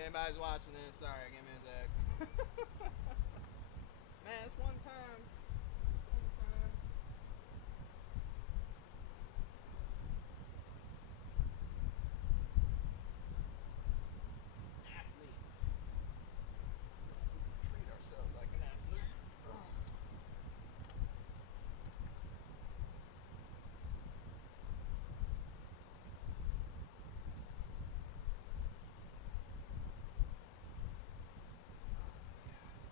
anybody's watching this, sorry, give me a sec. Man, it's one time. One time. Athlete. We can treat ourselves like an athlete.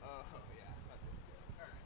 Oh yeah, that feels good. All right.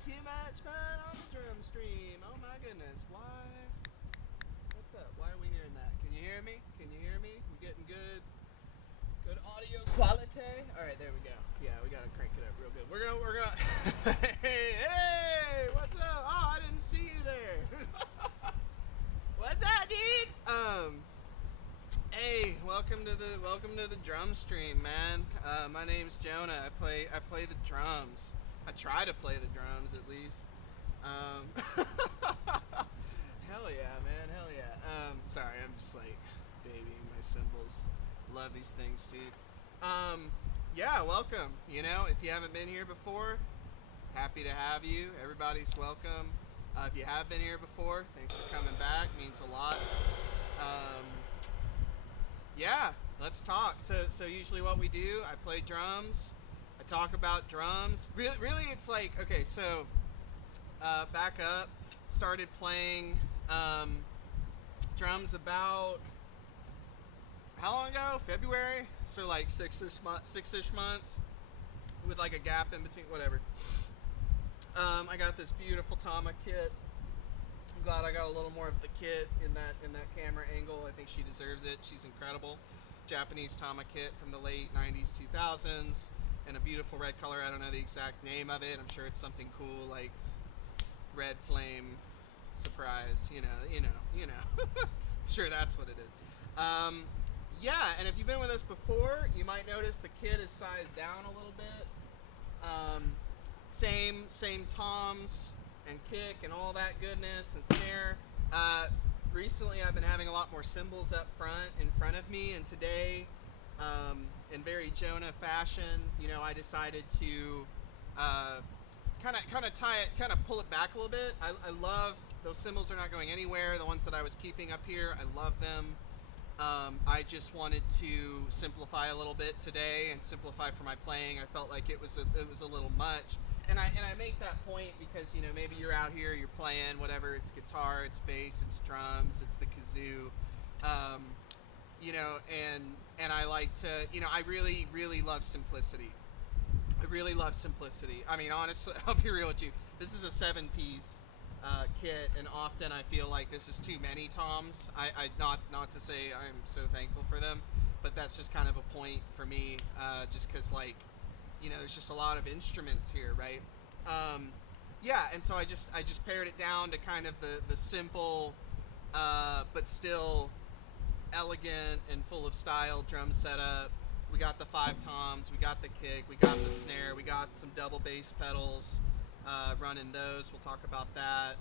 too much fun on the drum stream. Oh my goodness, why? What's up? Why are we hearing that? Can you hear me? Can you hear me? We getting good audio quality? All right, there we go. Yeah, we gotta crank it up real good. We're gonna. hey, what's up? Oh, I didn't see you there. What's up, dude? Hey, welcome to the drum stream, man. My name's Jonah. I play the drums. I try to play the drums at least. Hell yeah, man. Hell yeah. Sorry, I'm just like babying my cymbals. Love these things, dude. Yeah, welcome. You know, if you haven't been here before, happy to have you. Everybody's welcome. If you have been here before, thanks for coming back. Means a lot. Yeah, let's talk. So usually what we do, I play drums. I talk about drums. Really, it's like, okay, so back up. Started playing drums about how long ago? February. So like six-ish months, with like a gap in between. Whatever. I got this beautiful Tama kit. I'm glad I got a little more of the kit in that camera angle. I think she deserves it. She's incredible. Japanese Tama kit from the late 90s, 2000s, in a beautiful red color. I don't know the exact name of it. I'm sure it's something cool like Red Flame Surprise. You know. I'm sure that's what it is. Yeah, and if you've been with us before, you might notice the kit is sized down a little bit. Same toms and kick and all that goodness and snare. Recently I've been having a lot more cymbals up front in front of me, and today, in very Jonah fashion, you know, I decided to kind of pull it back a little bit. I love those cymbals. Are not going anywhere. The ones that I was keeping up here, I love them. I just wanted to simplify a little bit today and simplify for my playing. I felt like it was a little much. And I make that point because, you know, maybe you're out here, you're playing whatever, it's guitar, it's bass, it's drums, it's the kazoo, you know, and I like to, you know, I really, really love simplicity. I really love simplicity. I mean, honestly, I'll be real with you. This is a 7-piece kit, and often I feel like this is too many toms. I not to say I'm so thankful for them, but that's just kind of a point for me, just because, like, you know, there's just a lot of instruments here, right? Yeah, and so I just pared it down to kind of the simple, but still elegant and full of style drum setup. We got the 5 toms, we got the kick, we got the snare, we got some double bass pedals, running those. We'll talk about that.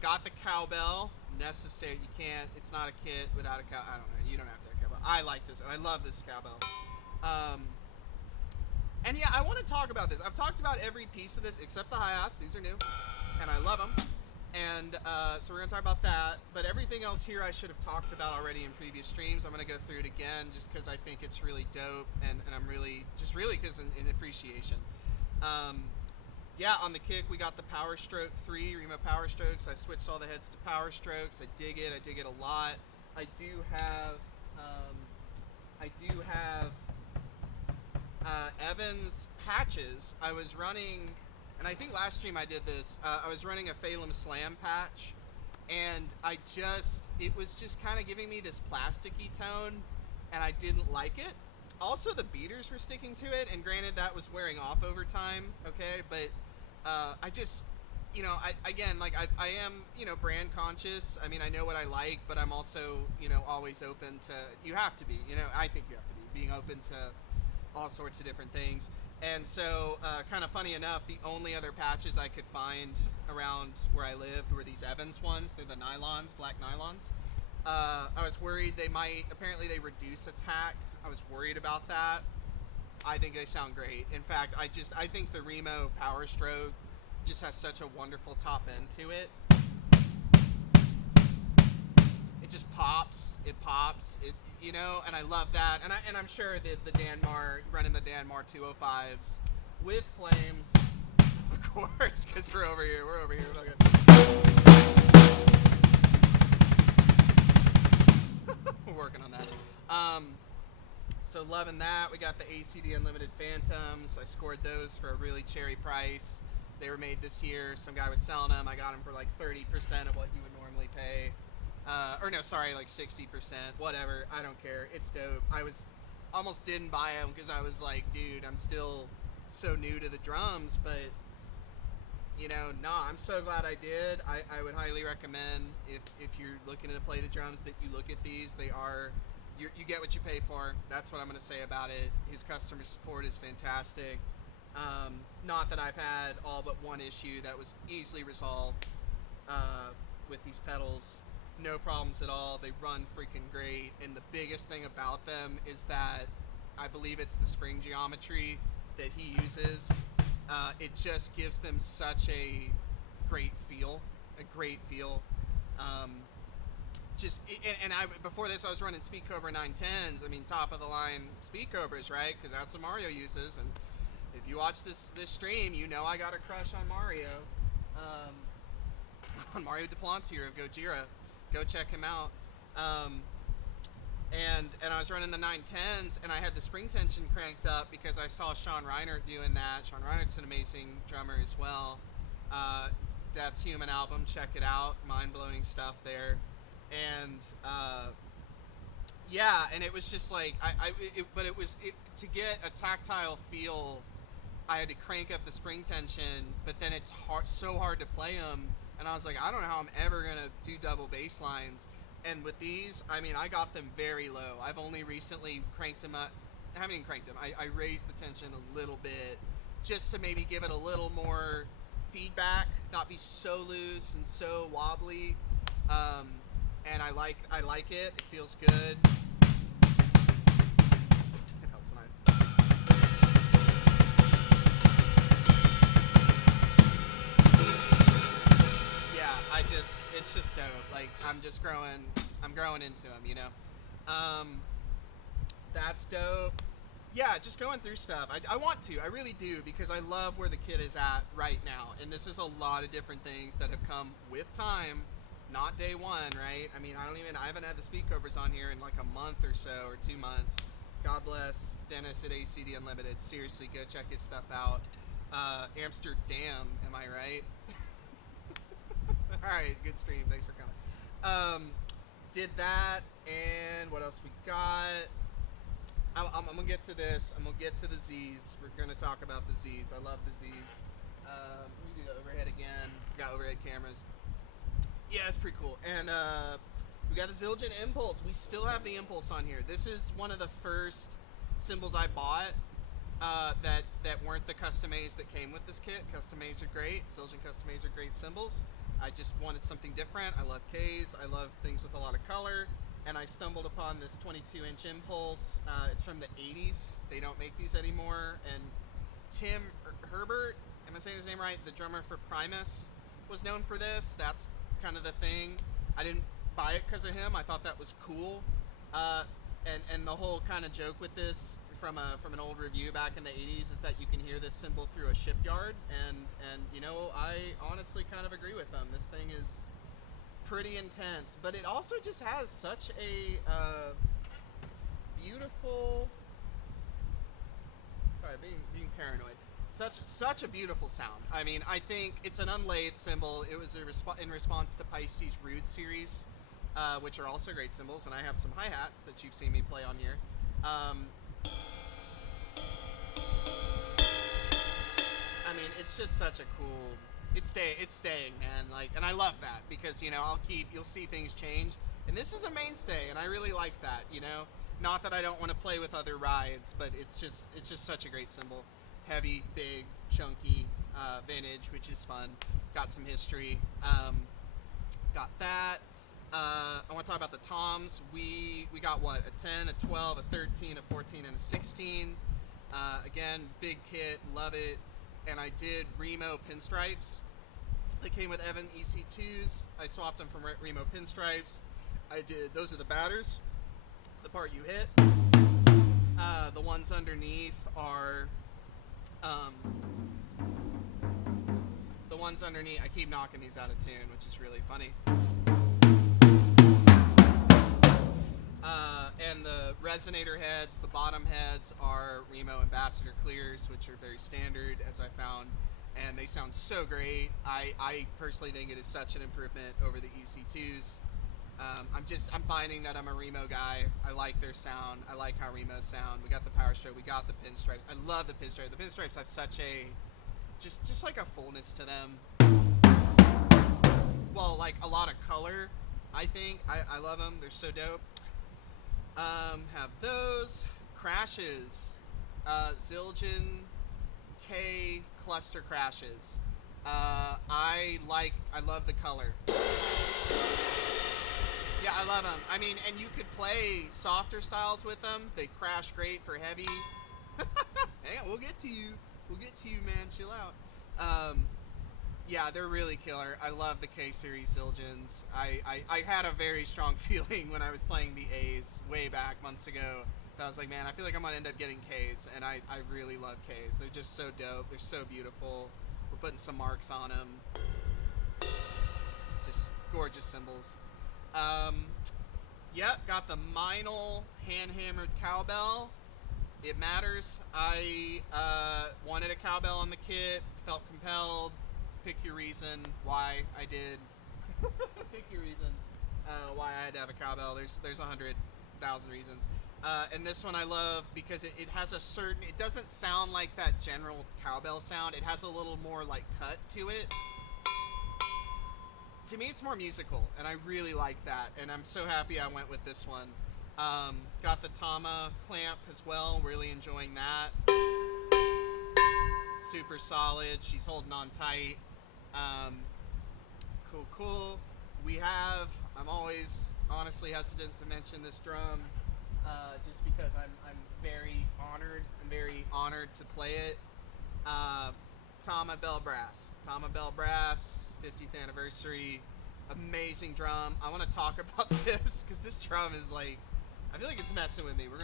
Got the cowbell, necessary. You can't, it's not a kit without a cow. I don't know, you don't have to have a cowbell. I like this, and I love this cowbell. And yeah, I want to talk about this. I've talked about every piece of this except the hi-hats. These are new, and I love them. And so we're going to talk about that. But everything else here I should have talked about already in previous streams. I'm going to go through it again just because I think it's really dope, and I'm really because in appreciation. Yeah, on the kick, we got the Power Stroke 3, Remo Power Strokes. I switched all the heads to Power Strokes. I dig it a lot. I do have Evans patches. I was running, and I think last stream I did this, I was running a Phalem Slam patch, and it was just kind of giving me this plasticky tone, and I didn't like it. Also, the beaters were sticking to it, and granted that was wearing off over time, okay, but I just, you know, I am, you know, brand conscious. I mean, I know what I like, but I'm also, you know, always open to, you have to be, you know, I think you have to be, being open to all sorts of different things. And so, kind of funny enough, the only other patches I could find around where I lived were these Evans ones. They're the nylons, black nylons. I was worried apparently they reduce attack. I was worried about that. I think they sound great. In fact, I think the Remo Power Stroke just has such a wonderful top end to it. It just pops. It pops. It, you know, and I love that. And I'm sure that the Danmar, running the Danmar 205s with flames, of course, because we're over here. We're working on that. So loving that. We got the ACD Unlimited Phantoms. I scored those for a really cherry price. They were made this year. Some guy was selling them. I got them for like 30% of what you would normally pay. Or no, sorry, like 60%. Whatever. I don't care. It's dope. I almost didn't buy them because I was like, dude, I'm still so new to the drums, but you know, nah, I'm so glad I did. I would highly recommend if you're looking to play the drums that you look at these. They are, you get what you pay for. That's what I'm going to say about it. His customer support is fantastic. Not that I've had all but one issue that was easily resolved with these pedals. No problems at all. They run freaking great. And the biggest thing about them is that I believe it's the spring geometry that he uses. It just gives them such a great feel. Before this I was running Speed Cobra 910s. I mean, top of the line Speed Cobras, right? Because that's what Mario uses. And if you watch this stream, you know I got a crush on Mario. On Mario Duplantier of Gojira. Go check him out. And I was running the 910s, and I had the spring tension cranked up because I saw Sean Reinert doing that. Sean Reinert's an amazing drummer as well. Death's Human album, check it out. Mind-blowing stuff there. And yeah, and it was just like to get a tactile feel, I had to crank up the spring tension, but then it's so hard to play them, and I was like, I don't know how I'm ever gonna do double bass lines. And with these, I mean, I got them very low. I've only recently cranked them up. I haven't even cranked them. I raised the tension a little bit just to maybe give it a little more feedback, not be so loose and so wobbly. And I like it. It feels good. It helps when it's just dope. Like, I'm growing into them, you know? That's dope. Yeah, just going through stuff. I want to, I really do, because I love where the kid is at right now. And this is a lot of different things that have come with time, not day one, right? I mean, I haven't had the Speed Cobras on here in like a month or so, or 2 months. God bless Dennis at ACD Unlimited. Seriously, go check his stuff out. Amsterdam, am I right? Alright, good stream. Thanks for coming. Did that, and what else we got? I'm going to get to this. I'm going to get to the Z's. We're going to talk about the Z's. I love the Z's. Let me do the overhead again. We got overhead cameras. Yeah, it's pretty cool. And we got the Zildjian Impulse. We still have the Impulse on here. This is one of the first cymbals I bought that weren't the custom A's that came with this kit. Custom A's are great. Zildjian custom A's are great cymbals. I just wanted something different. I love K's. I love things with a lot of color. And I stumbled upon this 22-inch Impulse. It's from the 80s. They don't make these anymore. And Tim Herbert, am I saying his name right? The drummer for Primus was known for this. That's kind of the thing. I didn't buy it because of him. I thought that was cool. And the whole kind of joke with this from an old review back in the 80s is that you can hear this cymbal through a shipyard. And you know, I honestly kind of agree with them. This thing is pretty intense, but it also just has such a beautiful, sorry, being paranoid, such a beautiful sound. I mean, I think it's an unlathed cymbal. It was in response to Paiste Rude series, which are also great cymbals, and I have some hi-hats that you've seen me play on here. I mean, it's just such a cool, it's staying, man. Like, and I love that because, you know, you'll see things change, and this is a mainstay, and I really like that, you know. Not that I don't want to play with other rides, but it's just such a great cymbal. Heavy, big, chunky, vintage, which is fun. Got some history. Got that. I want to talk about the toms. We got what? A 10, a 12, a 13, a 14, and a 16. Again, big kit, love it. And I did Remo pinstripes. They came with Evan EC2s. I swapped them from Remo pinstripes. Those are the batters, the part you hit. The ones underneath are, I keep knocking these out of tune, which is really funny. And the resonator heads, the bottom heads are Remo Ambassador clears, which are very standard, as I found. and they sound so great. I personally think it is such an improvement over the EC2s. I'm finding that I'm a Remo guy. I like their sound. I like how Remos sound. We got the Power Stroke. We got the pinstripes. I love the pinstripes. The pinstripes have such a, just like a fullness to them. Well, like a lot of color, I think. I love them. They're so dope. Have those. Crashes. Zildjian K cluster crashes. I love the color. Yeah, I love them. I mean, and you could play softer styles with them. They crash great for heavy. Hang on, we'll get to you. We'll get to you, man. Chill out. Yeah, they're really killer. I love the K-Series Zildjians. I had a very strong feeling when I was playing the A's way back months ago that I was like, man, I feel like I'm going to end up getting Ks, and I really love Ks. They're just so dope. They're so beautiful. We're putting some marks on them. Just gorgeous cymbals. Yep, got the Meinl hand-hammered cowbell. It matters. I wanted a cowbell on the kit, felt compelled. Pick your reason why I did. Pick your reason why I had to have a cowbell. There's 100,000 reasons. And this one I love because it has a certain, it doesn't sound like that general cowbell sound. It has a little more like cut to it. To me, it's more musical, and I really like that, and I'm so happy I went with this one. Got the Tama clamp as well, really enjoying that. Super solid, she's holding on tight. Cool. We have, I'm always honestly hesitant to mention this drum, just because I'm very honored to play it. Tama Bell Brass, 50th anniversary, amazing drum. I want to talk about this because this drum is like, I feel like it's messing with me. We're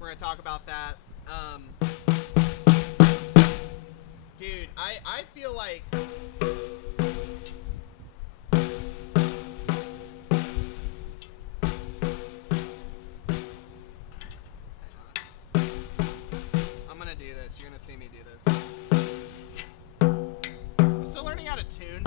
gonna talk about that. Dude, I feel like I'm gonna do this. You're gonna see me do this. I'm still learning how to tune.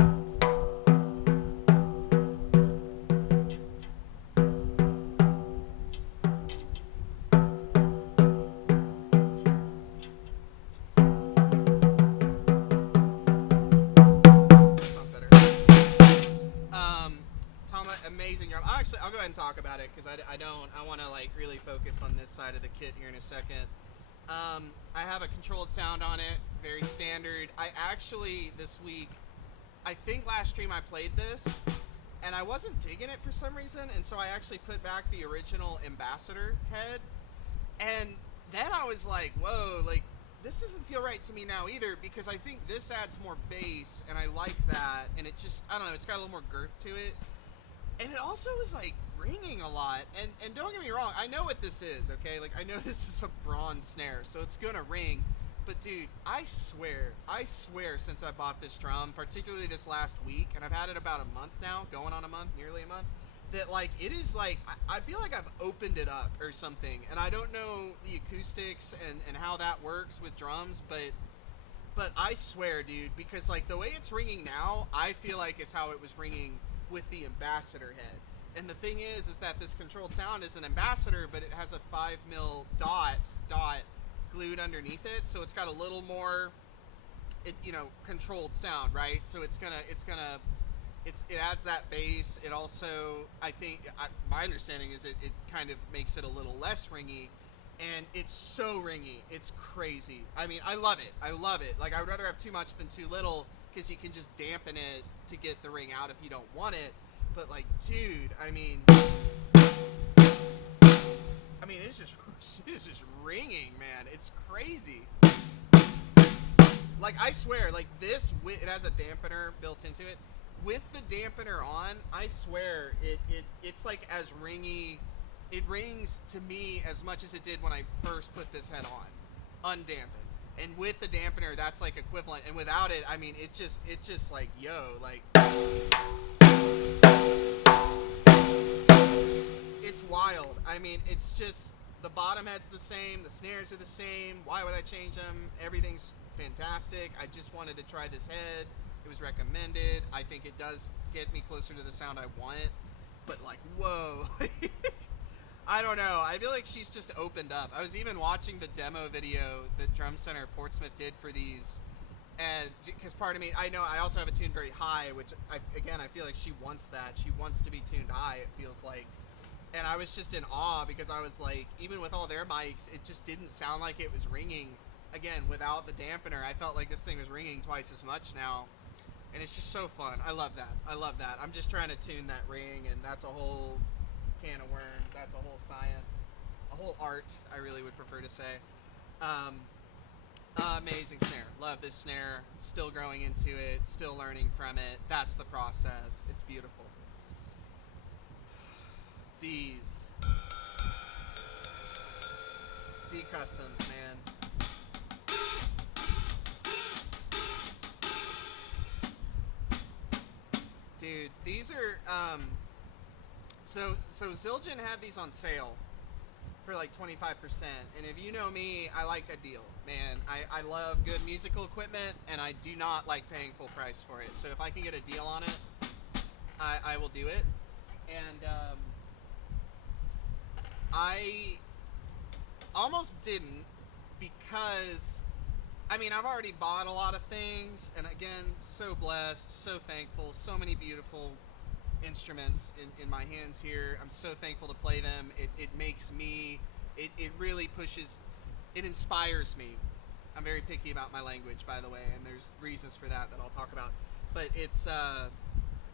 Amazing drum. I'll go ahead and talk about it because I want to like really focus on this side of the kit here in a second. I have a controlled sound on it, very standard. I actually, this week, I think last stream I played this, and I wasn't digging it for some reason, and so I actually put back the original Ambassador head, and then I was like, whoa, like, this doesn't feel right to me now either, because I think this adds more bass, and I like that, and it just, I don't know, it's got a little more girth to it. And it also was like ringing a lot, and don't get me wrong, I know what this is, okay? Like, I know this is a bronze snare, so it's gonna ring, but dude, I swear since I bought this drum, particularly this last week, and I've had it about a month now, going on a month, nearly a month, that like, it is like, I feel like I've opened it up or something, and I don't know the acoustics and how that works with drums, but I swear, dude, because like, the way it's ringing now, I feel like is how it was ringing with the Ambassador head. And the thing is that this controlled sound is an Ambassador, but it has a 5mm dot glued underneath it, so it's got a little more, controlled sound, right? So it adds that bass. It also, I think, my understanding is it kind of makes it a little less ringy, and it's so ringy, it's crazy. I mean, I love it. Like, I would rather have too much than too little, because you can just dampen it to get the ring out if you don't want it. But like, dude, I mean, it's just ringing, man. It's crazy. Like, I swear, like this, it has a dampener built into it. With the dampener on, I swear, it's like as ringy. It rings to me as much as it did when I first put this head on, undampened. And with the dampener, that's like equivalent. And without it, I mean, it just like, yo, like, it's wild. I mean, it's just, the bottom head's the same, the snares are the same. Why would I change them? Everything's fantastic. I just wanted to try this head. It was recommended. I think it does get me closer to the sound I want. But like, whoa. I don't know. I feel like she's just opened up. I was even watching the demo video that Drum Center Portsmouth did for these. And because part of me, I know I also have it tuned very high, which I feel like she wants that. She wants to be tuned high, it feels like. And I was just in awe because I was like, even with all their mics, it just didn't sound like it was ringing. Again, without the dampener, I felt like this thing was ringing twice as much now. And it's just so fun. I love that. I love that. I'm just trying to tune that ring, and that's a whole can of worms. That's a whole science, a whole art, I really would prefer to say. Amazing snare. Love this snare. Still growing into it, still learning from it. That's the process. It's beautiful. Z's. Z Customs, man. Dude, these are, so Zildjian had these on sale for like 25%, and if you know me, I like a deal, man. I love good musical equipment, and I do not like paying full price for it, so if I can get a deal on it, I will do it. And I almost didn't, because I mean, I've already bought a lot of things, and again, so blessed, so thankful, so many beautiful instruments in my hands here. I'm so thankful to play them. It makes me, it really pushes, it inspires me. I'm very picky about my language, by the way, and there's reasons for that I'll talk about. But it's,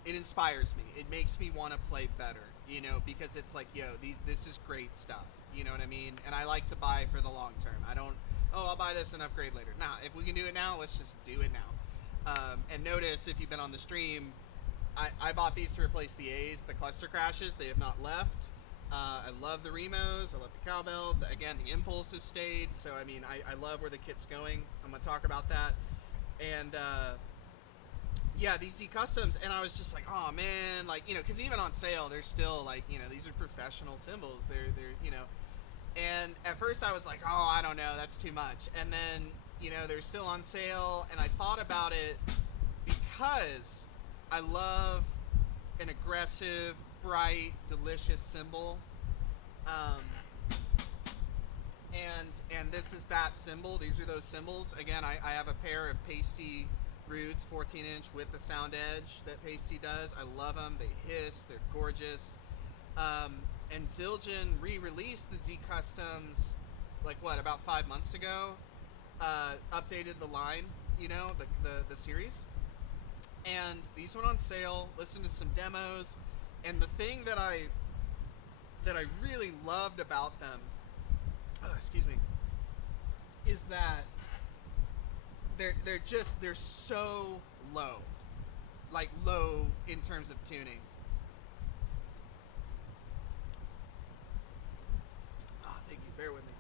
it inspires me. It makes me want to play better, you know, because it's like, yo, this is great stuff, you know what I mean? And I like to buy for the long term. I don't, oh, I'll buy this and upgrade later. Nah, if we can do it now, let's just do it now. And notice, if you've been on the stream, I bought these to replace the A's, the cluster crashes. They have not left. I love the Remos. I love the cowbell. Again, the impulse has stayed. So, I mean, I love where the kit's going. I'm going to talk about that. And, yeah, these Z Customs. And I was just like, oh, man. Like, you know, because even on sale, they're still, like, you know, these are professional cymbals. They're you know. And at first I was like, oh, I don't know, that's too much. And then, you know, they're still on sale, and I thought about it because I love an aggressive, bright, delicious cymbal. And this is that cymbal. These are those cymbals. Again, I have a pair of Pasty Roots 14-inch with the sound edge that Pasty does. I love them. They hiss. They're gorgeous. And Zildjian re-released the Z Customs, like what, about 5 months ago? Updated the line, you know, the series. And these went on sale. Listened to some demos, and the thing that I really loved about them, excuse me, is that they're so low, like low in terms of tuning. Bear with me.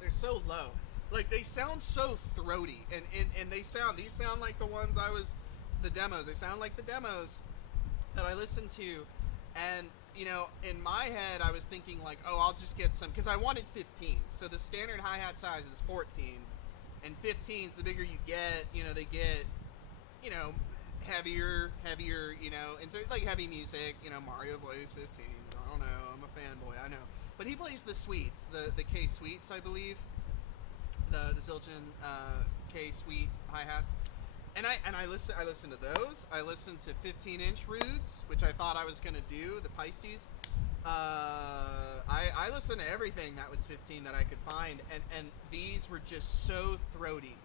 They're so low. Like, they sound so throaty. And these sound like the demos. They sound like the demos that I listened to. And, you know, in my head, I was thinking, like, oh, I'll just get some, because I wanted 15. So the standard hi-hat size is 14. And 15s, the bigger you get, you know, they get, you know, heavier, you know, into, like, heavy music. You know, Mario plays 15. I don't know. I'm a fanboy. I know. But he plays the suites, the K suites, I believe, the Zildjian K suite hi-hats, and I listen to those. I listen to 15-inch Roods, which I thought I was gonna do, the Pisces. I listened to everything that was 15 that I could find, and these were just so throaty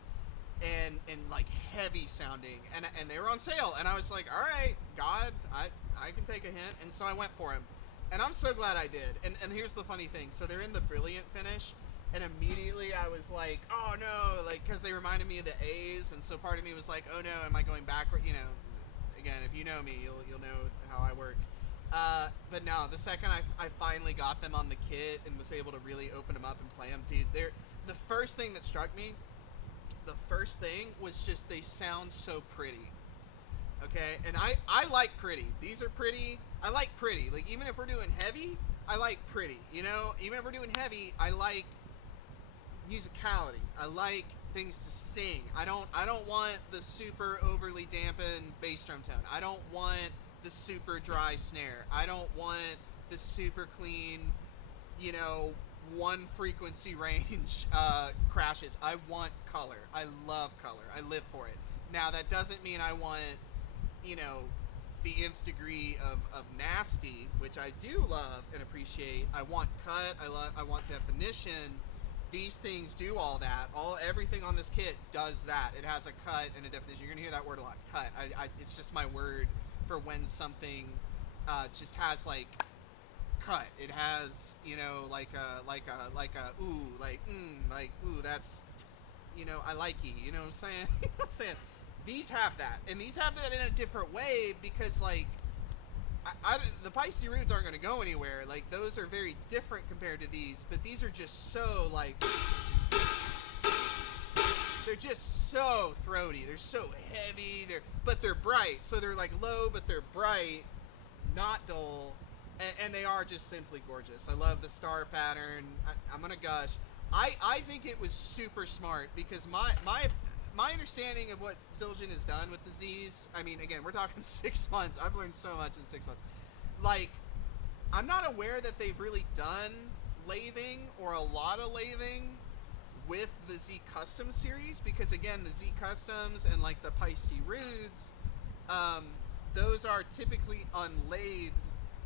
and like heavy sounding, and they were on sale, and I was like, all right, God, I can take a hint, and so I went for him. And I'm so glad I did. And here's the funny thing. So they're in the Brilliant finish, and immediately I was like, oh no, like, because they reminded me of the A's, and so part of me was like, oh no, am I going backward? You know, again, if you know me, you'll know how I work. But no, the second I finally got them on the kit and was able to really open them up and play them, dude, the first thing that struck me, was just they sound so pretty. Okay, and I like pretty. These are pretty. I like pretty. Like, even if we're doing heavy, I like pretty. You know, even if we're doing heavy, I like musicality. I like things to sing. I don't want the super overly dampened bass drum tone. I don't want the super dry snare. I don't want the super clean, you know, one frequency range crashes. I want color. I love color. I live for it. Now that doesn't mean I want, you know, the nth degree of nasty, which I do love and appreciate. I want cut. I want definition. These things do all that. Everything on this kit does that. It has a cut and a definition. You're gonna hear that word a lot. Cut. It's just my word for when something just has like cut. It has, you know, like a ooh, like ooh, that's, you know, I like you. You know what I'm saying? You know what I'm saying? These have that, and these have that in a different way because, like, the Peisty Rudes aren't going to go anywhere. Like, those are very different compared to these, but these are just so, like, they're just so throaty. They're so heavy. But they're bright. So they're, like, low, but they're bright, not dull, and they are just simply gorgeous. I love the star pattern. I'm going to gush. I think it was super smart because my understanding of what Zildjian has done with the Z's, I mean, again, we're talking 6 months. I've learned so much in 6 months. Like, I'm not aware that they've really done lathing or a lot of lathing with the Z Custom series because, again, the Z Customs and, like, the Peisty Rudes, those are typically unlathed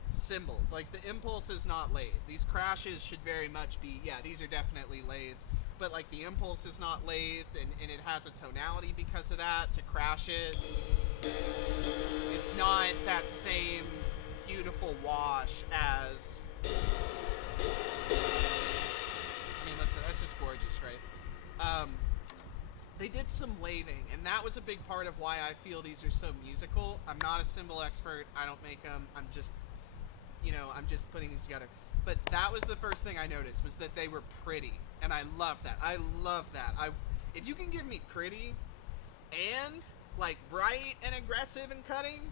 cymbals. Like, the Impulse is not lathed. These crashes should very much be, yeah, these are definitely lathed. But like the Impulse is not lathed, and it has a tonality because of that to crash it. It's not that same beautiful wash as, I mean, listen, that's just gorgeous, right? They did some lathing, and that was a big part of why I feel these are so musical. I'm not a cymbal expert. I don't make them. I'm just, you know, I'm just putting these together. But that was the first thing I noticed, was that they were pretty. And I love that. I love that. If you can give me pretty and like bright and aggressive and cutting,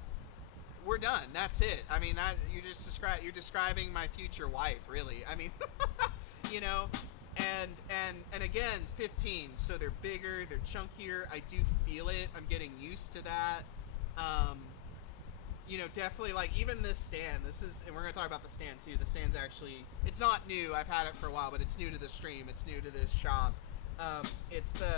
we're done. That's it. I mean, you're describing my future wife, really. I mean, you know, and again, 15. So they're bigger, they're chunkier. I do feel it. I'm getting used to that. You know, definitely, like, even this stand, and we're going to talk about the stand, too. The stand's actually, it's not new. I've had it for a while, but it's new to the stream. It's new to this shop. It's the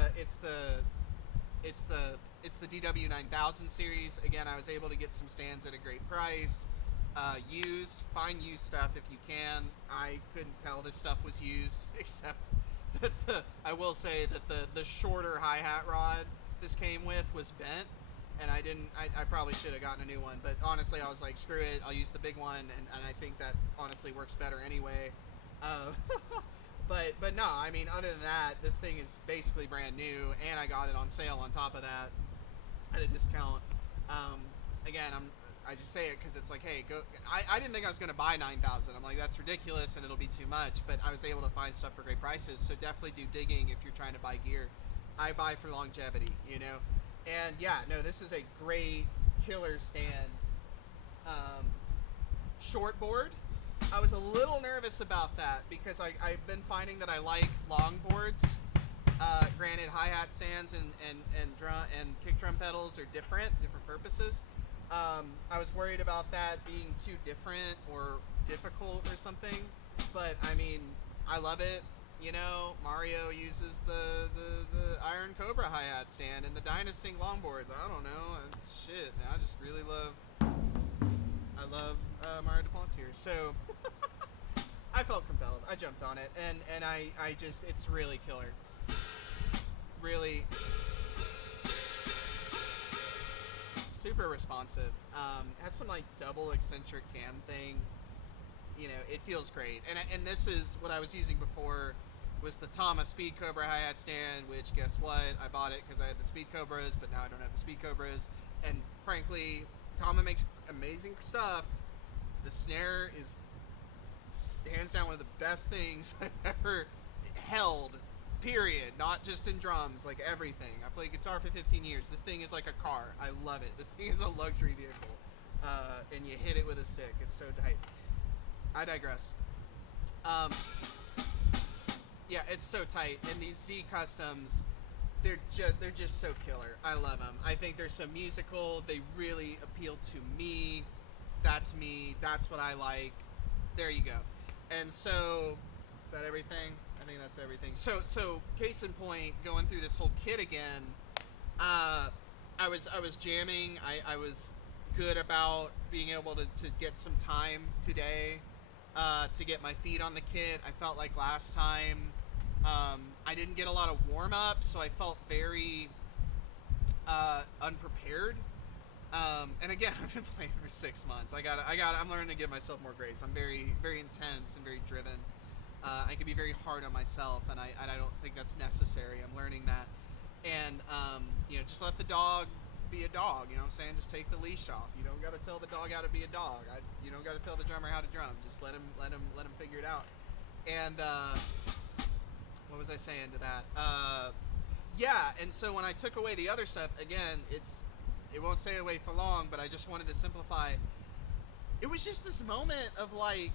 DW 9000 series. Again, I was able to get some stands at a great price. Find used stuff if you can. I couldn't tell this stuff was used, except that I will say that the shorter hi-hat rod this came with was bent. And I probably should have gotten a new one, but honestly, I was like, screw it, I'll use the big one, and I think that honestly works better anyway. But no, I mean, other than that, this thing is basically brand new, and I got it on sale on top of that at a discount. Again, I just say it because it's like, hey, go. I didn't think I was going to buy 9,000. I'm like, that's ridiculous, and it'll be too much, but I was able to find stuff for great prices, so definitely do digging if you're trying to buy gear. I buy for longevity, you know? And yeah, no, this is a great killer stand. Shortboard. I was a little nervous about that because I've been finding that I like long boards. Granted, hi-hat stands and drum and kick drum pedals are different purposes. I was worried about that being too different or difficult or something, but I mean, I love it. You know, Mario uses the Iron Cobra hi-hat stand and the Dynasync longboards. I don't know, shit, man, I just really love Mario Duplantier. So I felt compelled. I jumped on it, and I just, it's really killer. Really super responsive. Has some like double eccentric cam thing. You know, it feels great. And this is what I was using before. Was the Tama Speed Cobra hi-hat stand, which, guess what? I bought it because I had the Speed Cobras, but now I don't have the Speed Cobras. And frankly, Tama makes amazing stuff. The snare is, hands down, one of the best things I've ever held, period. Not just in drums, like everything. I played guitar for 15 years. This thing is like a car. I love it. This thing is a luxury vehicle. And you hit it with a stick. It's so tight. I digress. Yeah, it's so tight. And these Z Customs, they're just so killer. I love them. I think they're so musical. They really appeal to me. That's me. That's what I like. There you go. And so, is that everything? I think that's everything. So case in point, going through this whole kit again. I was jamming. I was good about being able to get some time today to get my feet on the kit. I felt like last time I didn't get a lot of warm up, so I felt very unprepared. And again, I've been playing for 6 months. I'm learning to give myself more grace. I'm very, very intense and very driven. I can be very hard on myself, and I don't think that's necessary. I'm learning that. And, just let the dog be a dog, you know what I'm saying? Just take the leash off. You don't got to tell the dog how to be a dog. You don't got to tell the drummer how to drum. Just let him figure it out. And, what was I saying to that? Yeah, and so when I took away the other stuff, again, it won't stay away for long, but I just wanted to simplify. It was just this moment of like,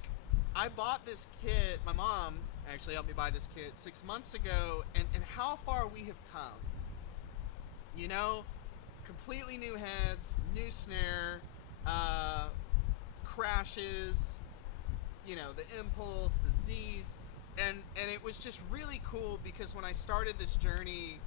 I bought this kit, my mom actually helped me buy this kit 6 months ago, and how far we have come. You know, completely new heads, new snare, crashes, the impulse, the Z's, and it was just really cool because when I started this journey,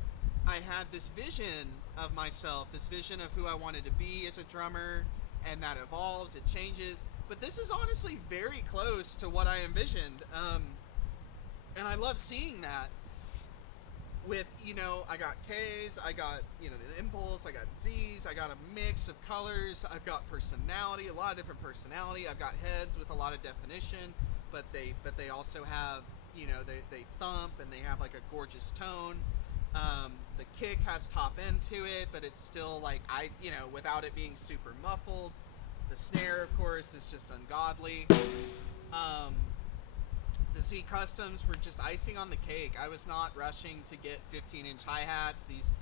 I had this vision of myself, this vision of who I wanted to be as a drummer, and that evolves, it changes, but this is honestly very close to what I envisioned, and I love seeing that. With, I got K's, I got, the impulse, I got Z's, I got a mix of colors, I've got personality, a lot of different personality, I've got heads with a lot of definition, but they also have, they thump and they have like a gorgeous tone. The kick has top end to it, but it's still like, without it being super muffled. The snare, of course, is just ungodly. The Z Customs were just icing on the cake. I was not rushing to get 15-inch hi-hats. These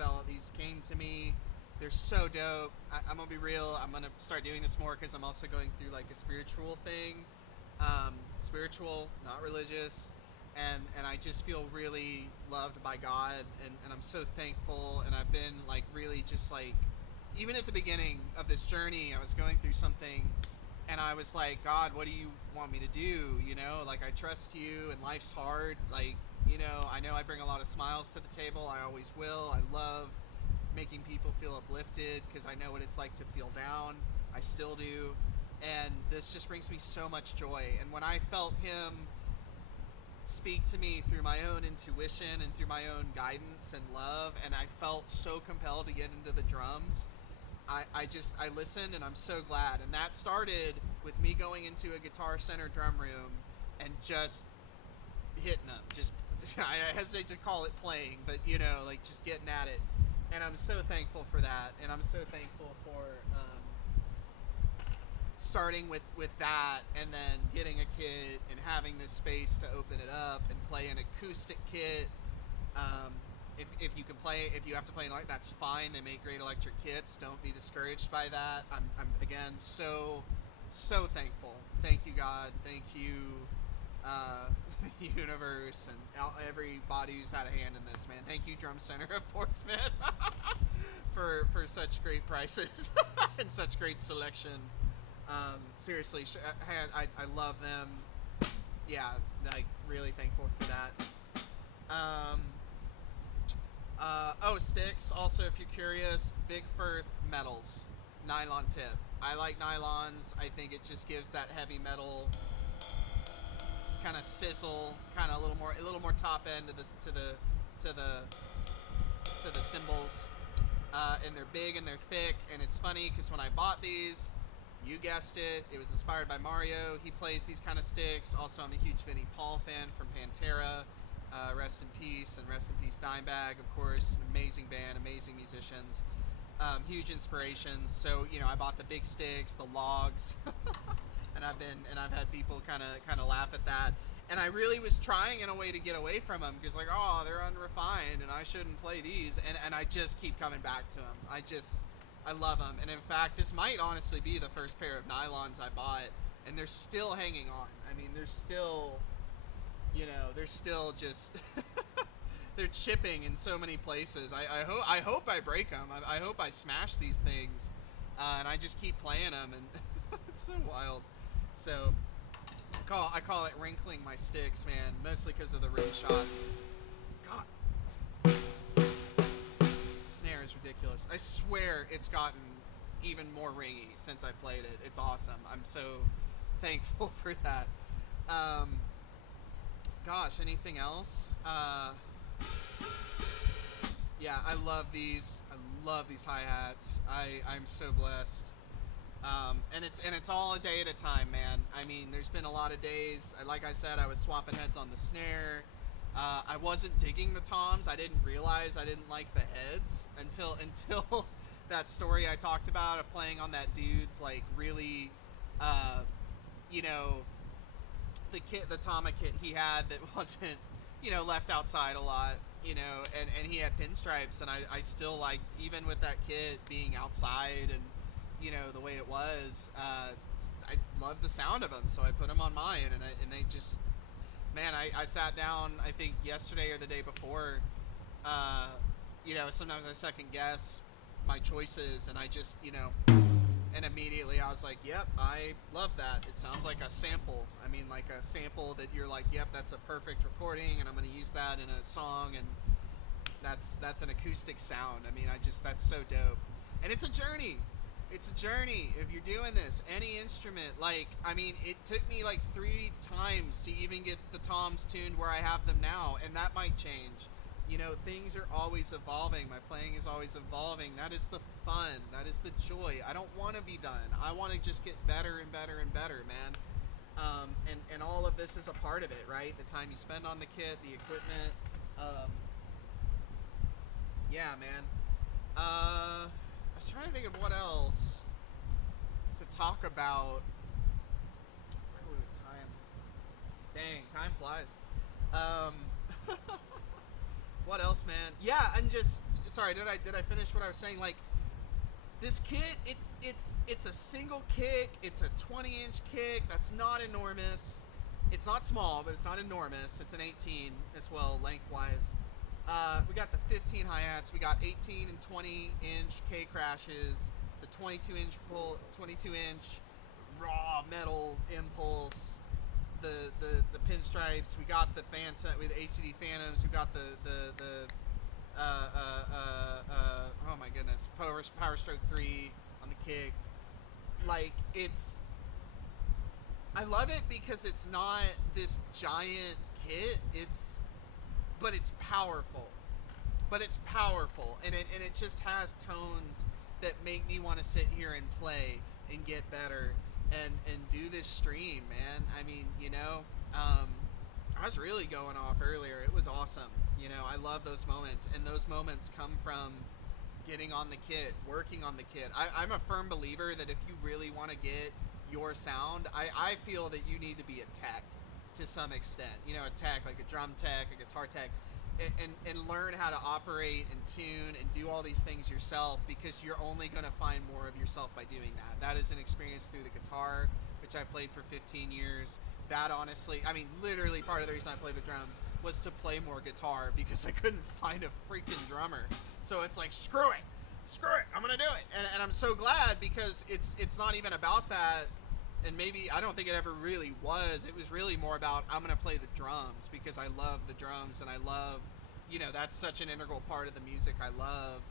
came to me. They're so dope. I'm gonna be real. I'm gonna start doing this more because I'm also going through like a spiritual thing. Spiritual, not religious. And I just feel really loved by God, and I'm so thankful. And I've been like really just like, even at the beginning of this journey, I was going through something, and I was like, God, what do you want me to do? Like, I trust you, and life's hard. Like, I know I bring a lot of smiles to the table. I always will. I love making people feel uplifted because I know what it's like to feel down. I still do. And this just brings me so much joy. And when I felt him speak to me through my own intuition and through my own guidance and love, and I felt so compelled to get into the drums, I listened, and I'm so glad. And that started with me going into a Guitar Center drum room and just hitting them. I hesitate to call it playing, but like just getting at it. And I'm so thankful for that. And I'm so thankful for starting with that, and then getting a kit and having this space to open it up and play an acoustic kit. If you can play, if you have to play like, that's fine. They make great electric kits. Don't be discouraged by that. I'm again so thankful. Thank you, God. Thank you, the universe, and everybody who's had a hand in this, man. Thank you, Drum Center of Portsmouth, for such great prices and such great selection. Seriously, I love them. Yeah, like really thankful for that. Sticks. Also, if you're curious, Big Firth metals, nylon tip. I like nylons. I think it just gives that heavy metal kind of sizzle, kind of a little more top end to the cymbals. And they're big and they're thick. And it's funny because when I bought these, you guessed it, it was inspired by Mario. He plays these kind of sticks. Also, I'm a huge Vinnie Paul fan from Pantera. Rest in peace, and rest in peace Dimebag, of course. Amazing band, amazing musicians, huge inspirations. So I bought the big sticks, the logs, and I've had people kind of laugh at that. And I really was trying in a way to get away from them because like, oh, they're unrefined and I shouldn't play these. And I just keep coming back to them. I love them. And in fact, this might honestly be the first pair of nylons I bought, and they're still hanging on. I mean, they're still just they're chipping in so many places. I hope I break them. I hope I smash these things, and I just keep playing them, and it's so wild. So I call it wrinkling my sticks, man. Mostly because of the rim shots. God, snare is ridiculous. I swear it's gotten even more ringy since I played it. It's awesome. I'm so thankful for that. Gosh, anything else? Yeah, I love these. I love these hi-hats. I'm so blessed. And it's all a day at a time, man. I mean, there's been a lot of days. Like I said, I was swapping heads on the snare. I wasn't digging the toms. I didn't realize I didn't like the heads until that story I talked about of playing on that dude's like really, you know, the Tama kit he had that wasn't, you know, left outside a lot, you know, and he had pinstripes, and I still liked, even with that kit being outside and, you know, the way it was, I loved the sound of them, so I put them on mine, and they just, man, I sat down, I think yesterday or the day before, you know, sometimes I second guess my choices, and I just, you know, and immediately I was like, yep, I love that. It sounds like a sample. I mean, like a sample that you're like, yep, that's a perfect recording, and I'm going to use that in a song, and that's an acoustic sound. I mean, that's so dope. And it's a journey. It's a journey. If you're doing this, any instrument, like, I mean, it took me like 3 times to even get the toms tuned where I have them now, and that might change. You know, things are always evolving. My playing is always evolving. That is the fun. That is the joy. I don't want to be done. I want to just get better and better and better, man. And all of this is a part of it, right? The time you spend on the kit, the equipment. Yeah, man. I was trying to think of what else to talk about. Where are we with time? Dang, time flies. What else, man? Yeah, and just sorry, did I finish what I was saying? Like, this kit, it's a single kick. It's a 20-inch kick. That's not enormous. It's not small, but it's not enormous. It's an 18 as well, lengthwise. We got the 15 hi-hats. We got 18 and 20-inch K crashes. The 22-inch raw metal impulse. The pinstripes. We got the Phantom with ACD Phantoms. We got the oh my goodness, Power Stroke 3 on the kick. Like, I love it because it's not this giant kit. But it's powerful. And it just has tones that make me want to sit here and play and get better and do this stream, man. I mean, you know, I was really going off earlier. It was awesome. You know, I love those moments, and those moments come from getting on the kit, working on the kit. I'm a firm believer that if you really want to get your sound, I feel that you need to be a tech to some extent. You know, a tech, like a drum tech, a guitar tech, and learn how to operate and tune and do all these things yourself, because you're only going to find more of yourself by doing that. That is an experience through the guitar, which I played for 15 years. That honestly, I mean, literally part of the reason I play the drums was to play more guitar, because I couldn't find a freaking drummer. So it's like, screw it, I'm gonna do it. And I'm so glad, because it's not even about that. And maybe, I don't think it ever really was. It was really more about, I'm gonna play the drums because I love the drums, and I love, you know, that's such an integral part of the music I love,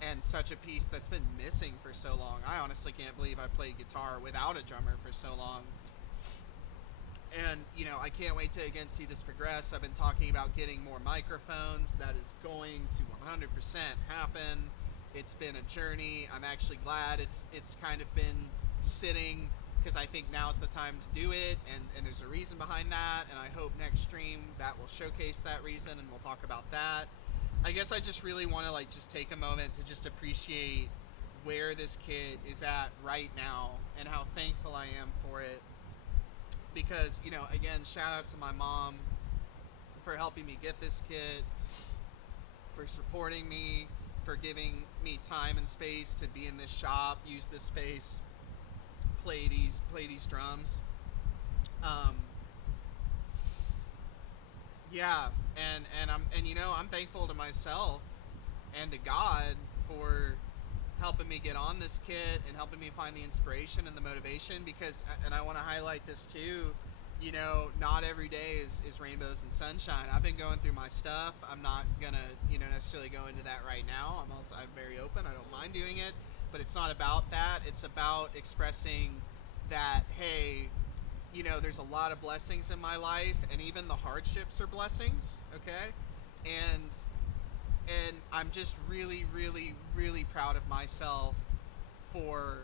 and such a piece that's been missing for so long. I honestly can't believe I played guitar without a drummer for so long. And, you know, I can't wait to, again, see this progress. I've been talking about getting more microphones. That is going to 100% happen. It's been a journey. I'm actually glad it's kind of been sitting, because I think now's the time to do it, and there's a reason behind that, and I hope next stream that will showcase that reason, and we'll talk about that. I guess I just really want to, like, just take a moment to just appreciate where this kit is at right now, and how thankful I am for it. Because, you know, again, shout out to my mom for helping me get this kit, for supporting me, for giving me time and space to be in this shop, use this space, play these drums. Yeah, and you know, I'm thankful to myself and to God for helping me get on this kit and helping me find the inspiration and the motivation, because, and I want to highlight this too, you know, not every day is rainbows and sunshine. I've been going through my stuff. I'm not gonna, you know, necessarily go into that right now. I'm very open. I don't mind doing it, but it's not about that. It's about expressing that, hey, you know, there's a lot of blessings in my life, and even the hardships are blessings, okay? And I'm just really, really, really proud of myself for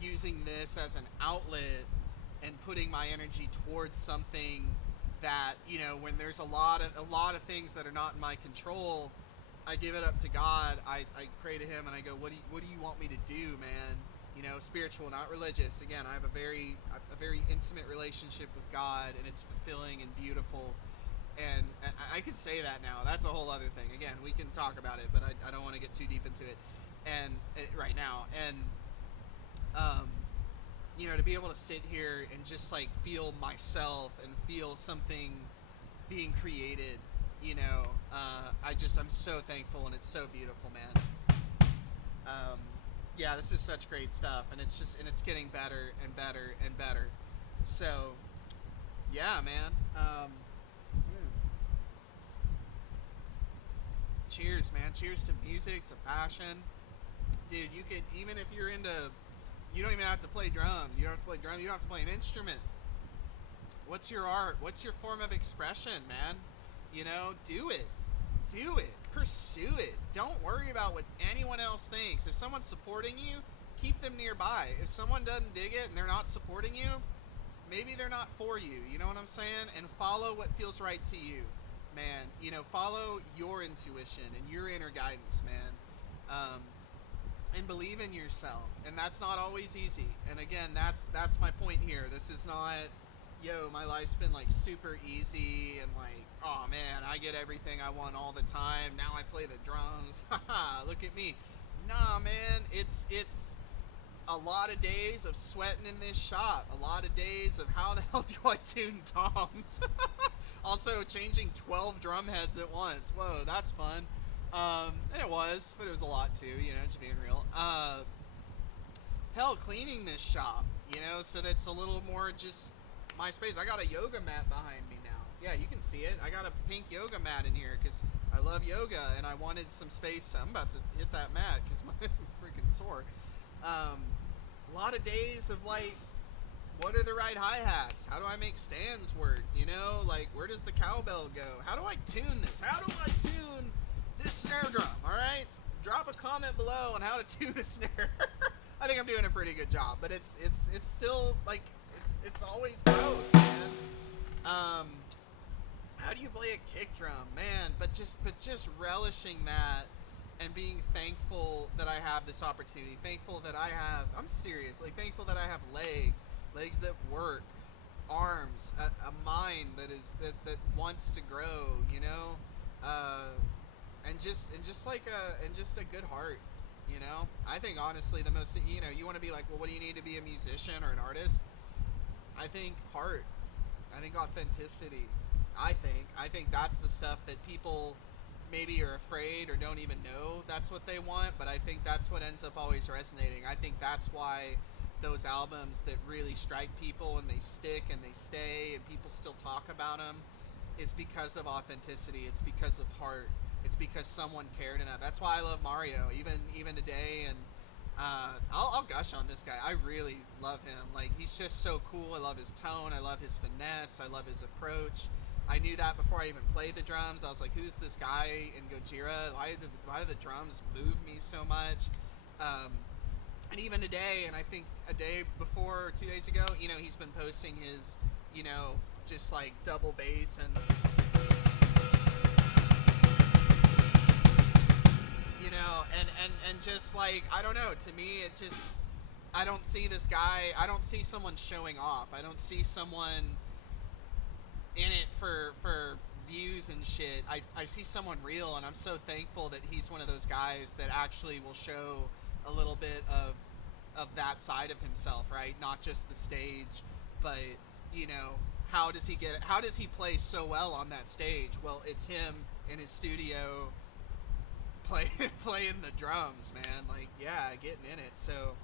using this as an outlet and putting my energy towards something that, you know, when there's a lot of things that are not in my control, I give it up to God. I pray to Him and I go, what do you want me to do, man? You know, spiritual, not religious. Again, I have a very intimate relationship with God, and it's fulfilling and beautiful. And I could say that now. That's a whole other thing. Again, we can talk about it, but I don't want to get too deep into it. And right now, and you know, to be able to sit here and just like feel myself and feel something being created, you know, I'm so thankful, and it's so beautiful, man. Yeah, this is such great stuff, and it's getting better and better and better. So, yeah, man. Cheers, man. Cheers to music, to passion. Dude, you could, even if you're into, you don't even have to play drums. You don't have to play drums. You don't have to play an instrument. What's your art? What's your form of expression, man? You know, do it. Do it. Pursue it. Don't worry about what anyone else thinks. If someone's supporting you, keep them nearby. If someone doesn't dig it and they're not supporting you, maybe they're not for you. You know what I'm saying? And follow what feels right to you, man. You know, follow your intuition and your inner guidance, man. And believe in yourself. And that's not always easy. And again, that's my point here. This is not, yo, my life's been like super easy and like, oh man, I get everything I want all the time. Now I play the drums. Haha, look at me. Nah, man, it's a lot of days of sweating in this shop. A lot of days of how the hell do I tune toms? Also changing 12 drum heads at once. Whoa, that's fun. And it was, but it was a lot too, you know, just being real. Hell, cleaning this shop, you know, so that's a little more just my space. I got a yoga mat behind me now. Yeah, you can see it. I got a pink yoga mat in here because I love yoga, and I wanted some space. I'm about to hit that mat because I'm freaking sore. A lot of days of like, what are the right hi-hats? How do I make stands work? You know, like, where does the cowbell go? How do I tune this? How do I tune this snare drum? All right, drop a comment below on how to tune a snare. I think I'm doing a pretty good job, but it's still like it's always growth, man. How do you play a kick drum, man? But just relishing that and being thankful that I have this opportunity. Thankful that I'm serious, like thankful that I have legs that work, arms, a mind that wants to grow, you know, and just a good heart, you know. I think honestly the most, you know, you want to be like, well, what do you need to be a musician or an artist? I think heart. I think authenticity. I think that's the stuff that people maybe are afraid or don't even know that's what they want, but I think that's what ends up always resonating. I think that's why those albums that really strike people and they stick and they stay and people still talk about them is because of authenticity. It's because of heart. It's because someone cared enough. That's why I love Mario, even today. And I'll gush on this guy. I really love him. Like, he's just so cool. I love his tone. I love his finesse. I love his approach. I knew that before I even played the drums. I was like, who's this guy in Gojira? Why do the drums move me so much? And even today, and I think a day before or 2 days ago, you know, he's been posting his, you know, just like double bass and, you know, and just like, I don't know, to me, it just, I don't see this guy, I don't see someone showing off. I don't see someone in it for views and shit. I see someone real, and I'm so thankful that he's one of those guys that actually will show a little bit of that side of himself, right? Not just the stage, but, you know, how does he play so well on that stage? Well, it's him in his studio play, playing the drums, man. Like, yeah, getting in it. So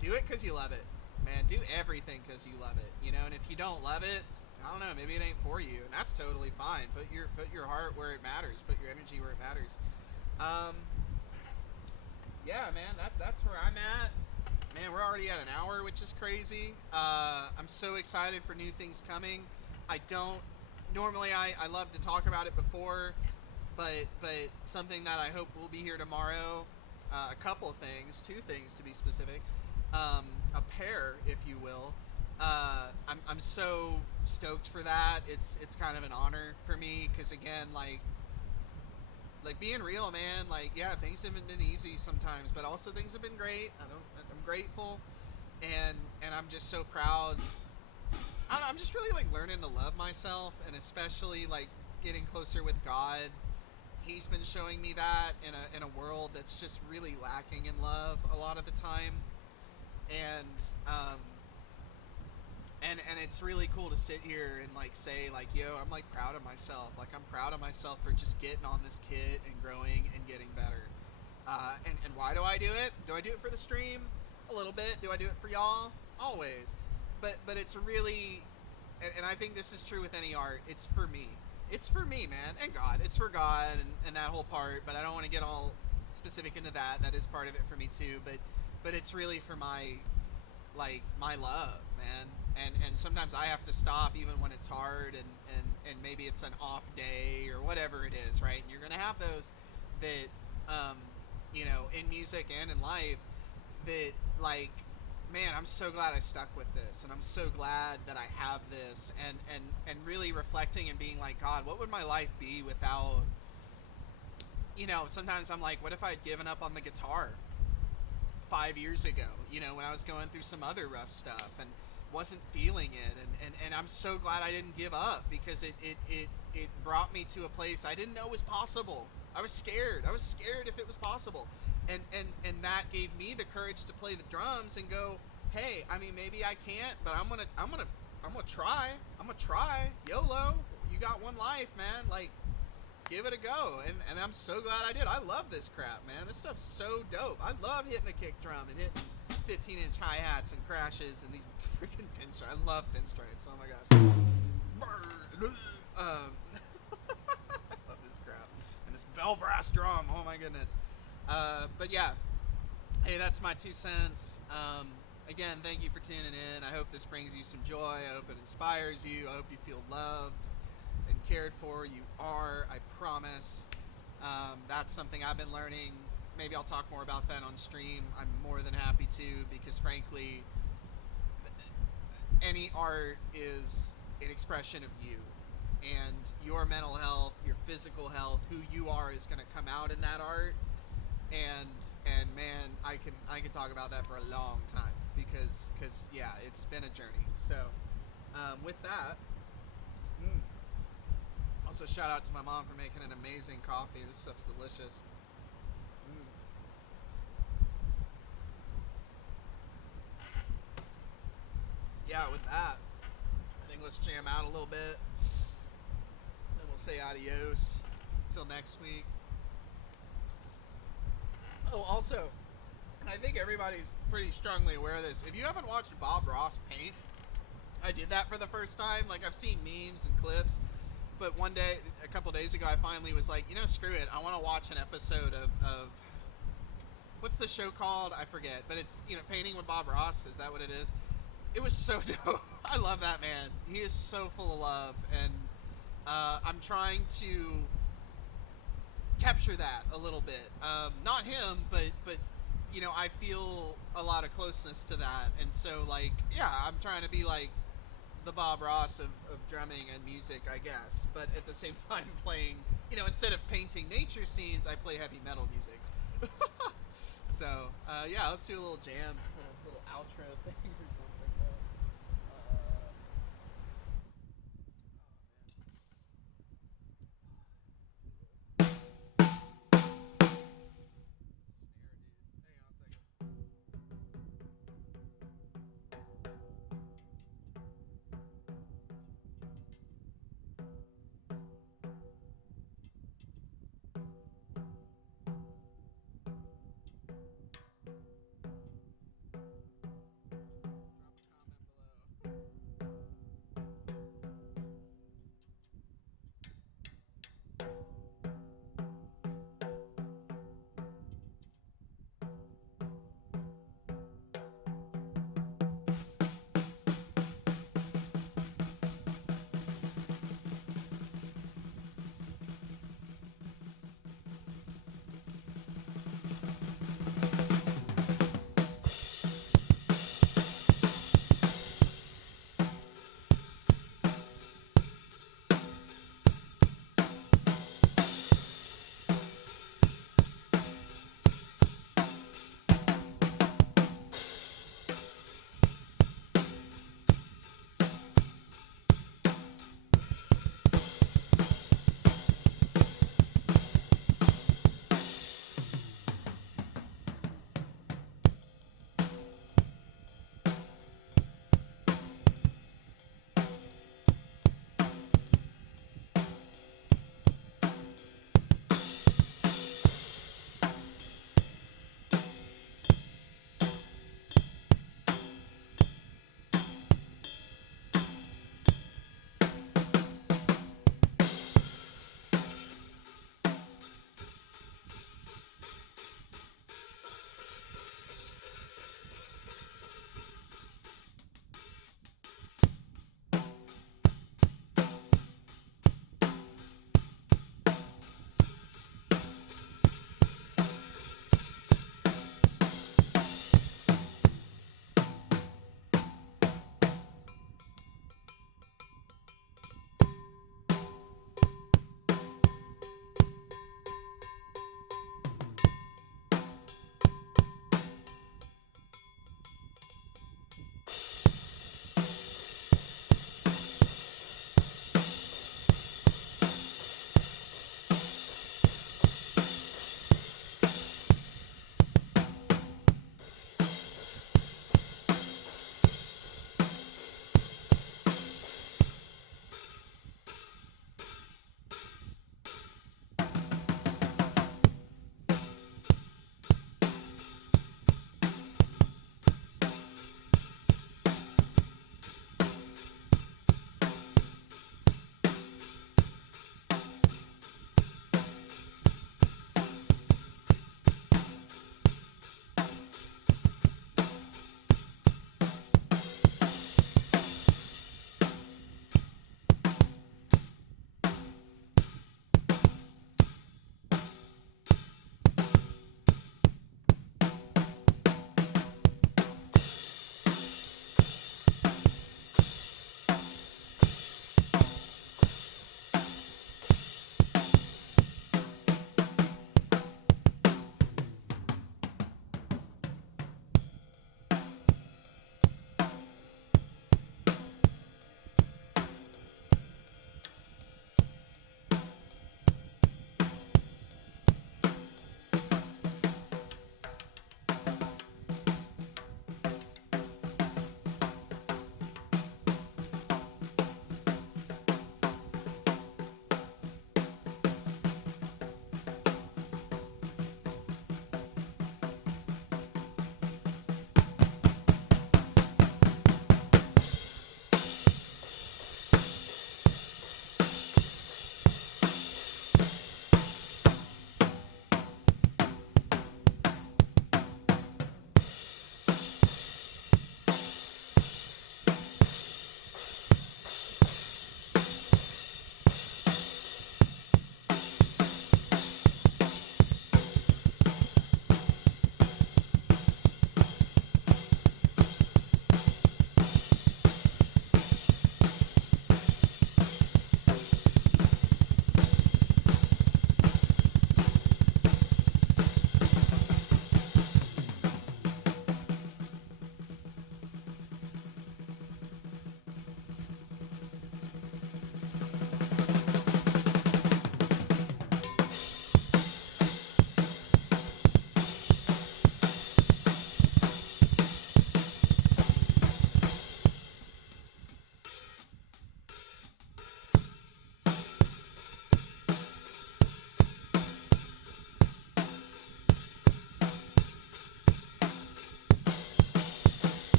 do it because you love it, man. Do everything because you love it, you know. And if you don't love it, I don't know, maybe it ain't for you, and that's totally fine. Put your heart where it matters. Put your energy where it matters. Um, yeah, man, that's where I'm at. Man, we're already at an hour, which is crazy. I'm so excited for new things coming. I don't normally I love to talk about it before, but something that I hope will be here tomorrow. A couple things, two things to be specific. A pair, if you will. I'm so stoked for that. It's kind of an honor for me because again, like being real, man. Like, yeah, things haven't been easy sometimes, but also things have been great. I'm grateful, and I'm just so proud. I'm just really like learning to love myself, and especially like getting closer with God. He's been showing me that in a world that's just really lacking in love a lot of the time, and and it's really cool to sit here and like say like, yo, I'm like proud of myself. Like, I'm proud of myself for just getting on this kit and growing and getting better. And why do I do it? Do I do it for the stream? A little bit. Do I do it for y'all? Always. But it's really, and I think this is true with any art, it's for me. It's for me, man, and God. It's for God and that whole part, but I don't want to get all specific into that. That is part of it for me too, but it's really for my love, man. And sometimes I have to stop even when it's hard, and maybe it's an off day or whatever it is, right? And you're gonna have those that you know, in music and in life, that like, man, I'm so glad I stuck with this, and I'm so glad that I have this, and really reflecting and being like, God, what would my life be without, you know, sometimes I'm like, what if I had given up on the guitar 5 years ago, you know, when I was going through some other rough stuff and wasn't feeling it, and I'm so glad I didn't give up, because it brought me to a place I didn't know was possible. I was scared if it was possible, and that gave me the courage to play the drums and go, hey, I mean, maybe I can't, but I'm gonna try. YOLO, you got one life, man. Like, give it a go, and I'm so glad I did. I love this crap, man. This stuff's so dope. I love hitting a kick drum and hitting 15-inch hi-hats and crashes and these freaking pinstripes. I love pinstripes. Oh my gosh. I love this crap. And this bell brass drum. Oh my goodness. But yeah. Hey, that's my 2 cents. Again, thank you for tuning in. I hope this brings you some joy. I hope it inspires you. I hope you feel loved and cared for. You are, I promise. That's something I've been learning. Maybe I'll talk more about that on stream. I'm more than happy to, because frankly, any art is an expression of you, and your mental health, your physical health, who you are is going to come out in that art. And man, I can talk about that for a long time, because yeah, it's been a journey. So with that, also shout out to my mom for making an amazing coffee. This stuff's delicious. Yeah, with that, I think let's jam out a little bit, then we'll say adios until next week. Oh, also, and I think everybody's pretty strongly aware of this, if you haven't watched Bob Ross paint, I did that for the first time. Like, I've seen memes and clips, but one day, a couple days ago, I finally was like, you know, screw it, I want to watch an episode of what's the show called? I forget, but it's, you know, Painting with Bob Ross. Is that what it is? It was so dope. I love that man. He is so full of love, and I'm trying to capture that a little bit. Not him, but you know, I feel a lot of closeness to that, and so like, yeah, I'm trying to be like the Bob Ross of drumming and music, I guess, but at the same time playing, you know, instead of painting nature scenes, I play heavy metal music. So yeah, let's do a little jam, a little outro thing or something.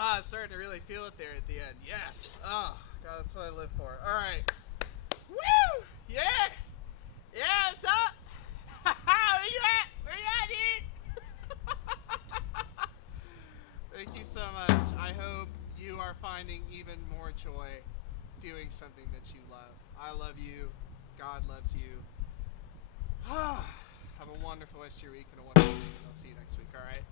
Ah, starting to really feel it there at the end. Yes. Oh, God, that's what I live for. All right. Woo! Yeah! Yeah, what's up? Where you at? Where you at, dude? Thank you so much. I hope you are finding even more joy doing something that you love. I love you. God loves you. Have a wonderful rest of your week and a wonderful week, and I'll see you next week, all right?